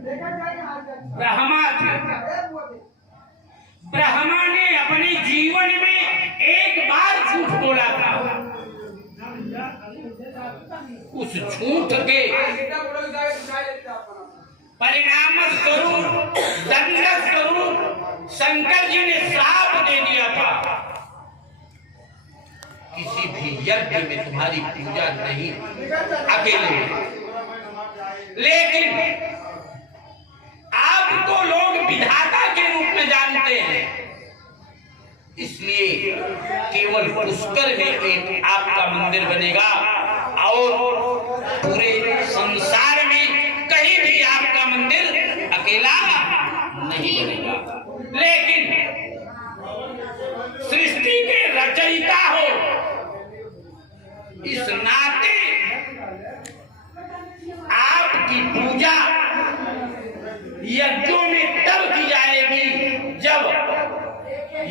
ब्रह्मा थे। ब्रह्मा ने अपने जीवन में एक बार झूठ बोला था। उस झूठ के परिणाम स्वरूप, दंड स्वरूप शंकर जी ने श्राप दे दिया था, किसी भी यज्ञ में तुम्हारी पूजा नहीं, अकेले। लेकिन आपको लोग विधाता के रूप में जानते हैं, इसलिए केवल पुष्कर में एक आपका मंदिर बनेगा और पूरे संसार में कहीं भी आपका मंदिर अकेला नहीं बनेगा। लेकिन सृष्टि के रचयिता हो, इस नाते आपकी पूजा यज्ञों में तब की जाएगी जब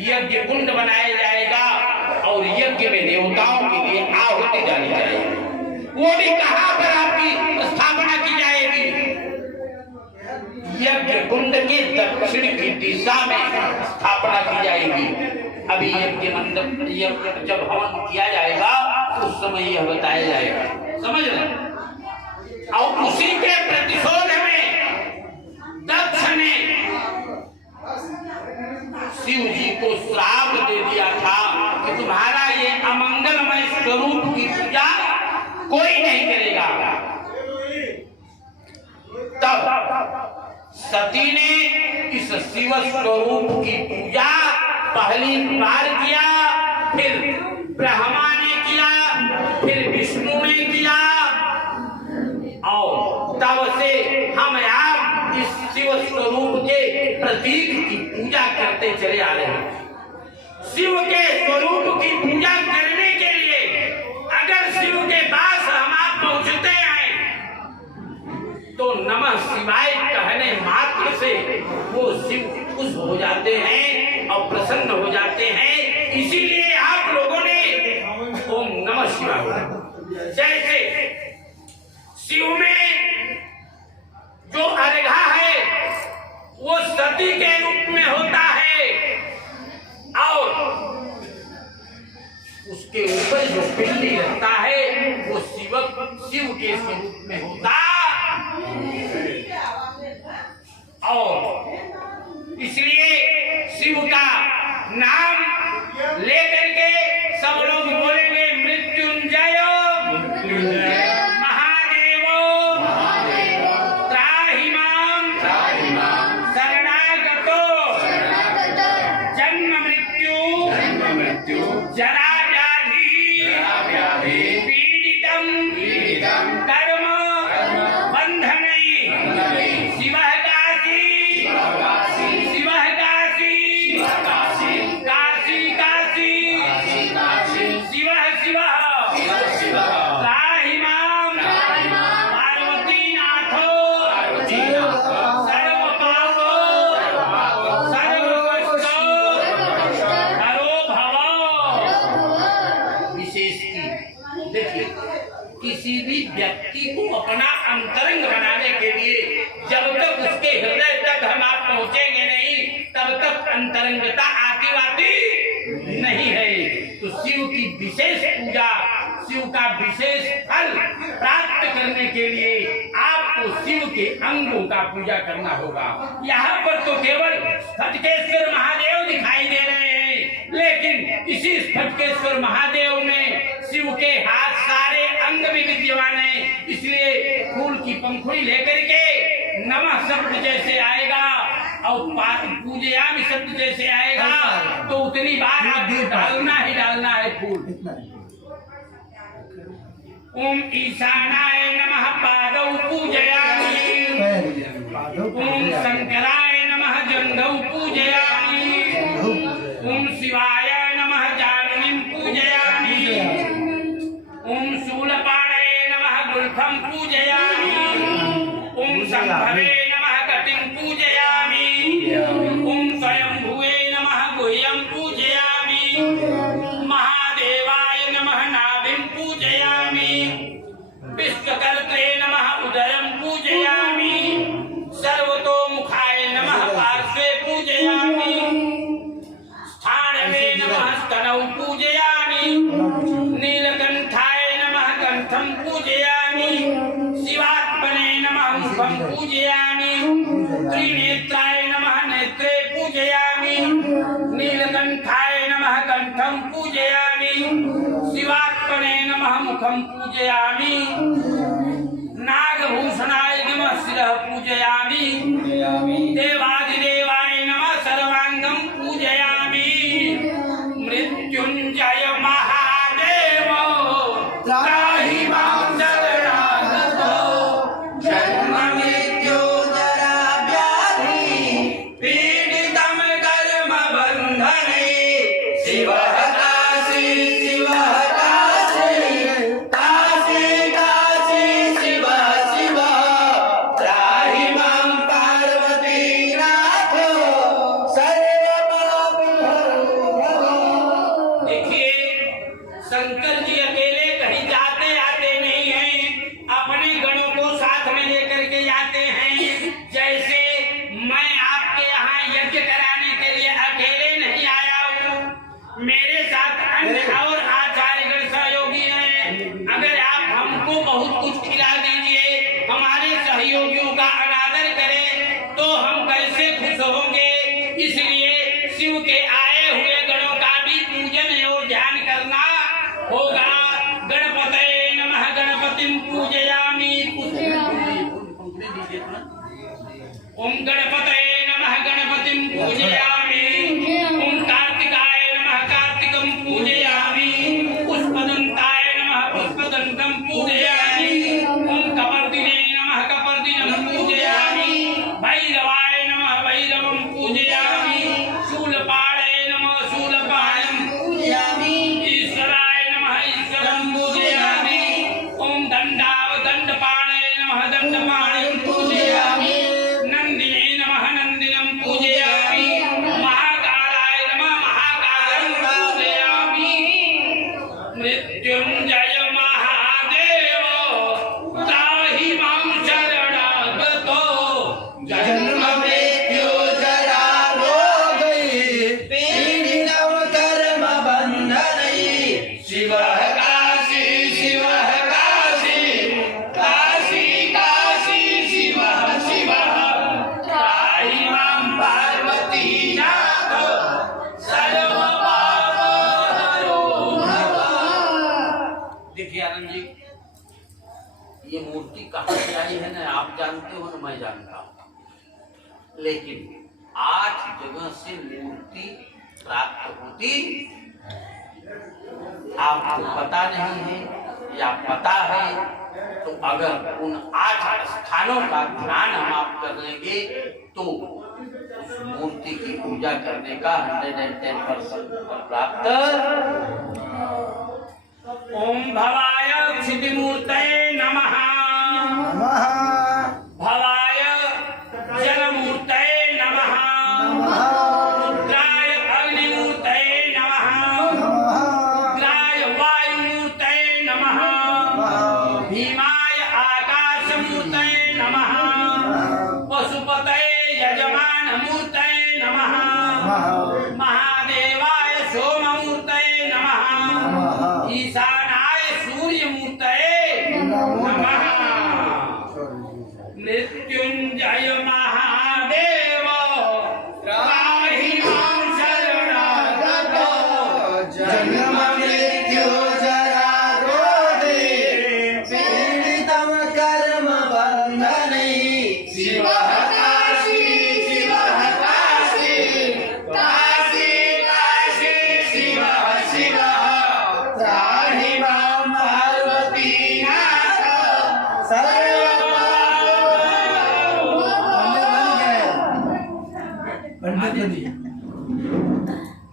यज्ञ कुंड बनाया जाएगा और यज्ञ में देवताओं के लिए आहुति डाली जाएगी। वो भी कहां पर आपकी स्थापना की जाएगी? यज्ञ कुंड के दक्षिण की दिशा में स्थापना की जाएगी। अभी यज्ञ मंडप जब हवन किया जाएगा उस समय यह बताया जाएगा, समझ रहे? और उसी के प्रतिशोध में दक्ष ने शिव जी को श्राप दे दिया था कि तुम्हारा ये अमंगलमय स्वरूप की पूजा कोई नहीं करेगा। तब सती ने इस शिव स्वरूप की पूजा पहली बार किया, फिर ब्रह्मा ने किया, फिर विष्णु ने किया, और तब से हम आप इस शिव स्वरूप के प्रतीक की पूजा करते चले आ रहे हैं। शिव के स्वरूप की पूजा करने के लिए अगर शिव के पास हम आप पहुंचते हैं तो नमः शिवाय कहने मात्र से वो शिव खुश हो जाते हैं और प्रसन्न हो जाते हैं। इसीलिए आप लोगों ने ओम नमः शिवाय, जैसे शिव में जो अर्घा है वो सती के रूप में होता है और उसके ऊपर जो पिंडी रहता है वो शिव के स्वरूप में होता। और इसलिए शिव का नाम लेकर के सब लोग बोलेंगे मृत्युंजय किसी भी व्यक्ति को अपना अंतरंग बनाने के लिए जब तक उसके हृदय तक हम आप पहुंचेंगे नहीं तब तक अंतरंगता आती वाती नहीं है। तो शिव की विशेष पूजा, शिव का विशेष फल प्राप्त करने के लिए आपको शिव के अंगों का पूजा करना होगा। यहाँ पर तो केवल स्फटिकेश्वर महादेव दिखाई दे रहे हैं, लेकिन इसी स्फटिकेश्वर महादेव में शिव के हाथ सारे अंग भी विद्यमान है। इसलिए फूल की पंखुड़ी लेकर के नमः शब्द जैसे आएगा और पूजयामि शब्द जैसे आएगा तो उतनी बार आपको डालना ही डालना है फूल। ओम ईशानाय नमः पादौ पूजयामि, ओम शंकराय नमः जंघौ पूजयामि, ओम शिवाय नमः जानवीं पूजयामि, ओम शूलपाणये नमः गुल्फं पूजयामि, ओम शंभवे नमः कटिं पूजयामि, ओम स्वयंभुवे नमः गुह्यं पूजयामि, महादेवाय नमः नाभिं पूजयामि, विश्वकर्त्रे नमः उदरं पूजयामि, सर्व मुखं पूजयामि त्रिनेत्राय नमः नेत्रे पूजयामि नीलकंठाय नमः कंठं पूजयामि शिवात्मने नमः मुखं पूजयामि नागभूषणाय नमः शिरः पूजयामि देवादिदेवाय नमः सर्वांगं पूजयामि मृत्युंजय महादेव त्राहि मां शरणागतो जन्म मृत्यु जरा व्याधि पीडितं कर्म बन्धने शिवः काशी शिवः काशी काशी काशी शिवः शिवः त्राहि मां पार्वतीनाथ देखिए शंकर जी अकेले कहीं जाते आते नहीं हैं, अपने गणों को साथ में लेकर के जाते हैं। जैसे मैं आपके यहाँ यज्ञ कराने के लिए अकेले नहीं आया हूँ, मेरे साथ अन्य और आचार्यगण सहयोगी हैं। अगर आप हमको बहुत कुछ खिला दीजिए, हमारे सहयोगियों का अनादर करें तो हम कैसे खुश होंगे। इसलिए शिव के आए हुए गणों का भी पूजन और ध्यान करना होगा। गणपतये नमः गणपतिं पूजयामि ओम गणपतये नमः गणपतिं पूजयामि ओम कार्तिकाय नमः कार्तिकं पूजयामि पुष्पदंताय नमः पुष्पदंतं पूजयामि ओम कपर्दिने नमः कपर्दिनं पूजयामि भैरवाय नमः भैरवं पूजयामि शूलपाणे नमः शूलपाणं पूजयामि ईश्वराय नमः ईश्वरं पूजयामि ओम दंडावदंडपाणे नमः दंडपाणं पूजयामि नंदिने नमः नंदिनं पूजयामि महाकालाय नमः महाकालं पूजयामि मृत्युंजय महादेव त्राहि मां शरणागतो जन्म मृत्यु जरा रोगै पीडितं कर्म बन्धनै शिवः काशी शिवः काशी काशी काशी शिवः शिवः त्राहि मां पार्वतीनाथ सर्वपापहरो भव। देखिए आनंद जी, ये मूर्ति कहाँ से आई है ना आप जानते हो ना मैं जानता हूँ, लेकिन 8 जगह से मूर्ति प्राप्त होती आपको पता नहीं है या पता है, तो अगर उन 8 स्थानों का ध्यान हम आप कर लेंगे तो उस मूर्ति की पूजा करने का 110% प्राप्त। ओम भवाय क्षितिमूर्तये नमः भवाय जलमूर्तये नमः रुद्राय अग्निमूर्तये नमः रुद्राय वायुमूर्तये नमः भीमाय आकाशमूर्तये नमः पशुपतये यजमानमूर्तये नमः महादेवाय सोममूर्तये नमः ईशानाय सूर्यमूर्तये नमः मृत्युंजय महादेव त्राहि मां शरणागतो जन्म मृत्यु जरा रोगे पीडितं कर्म बन्धनै शिवः काशी शिवः काशी काशी काशी शिवः शिवः त्राहि मां पार्वतीनाथ सर्वपापहरो भव।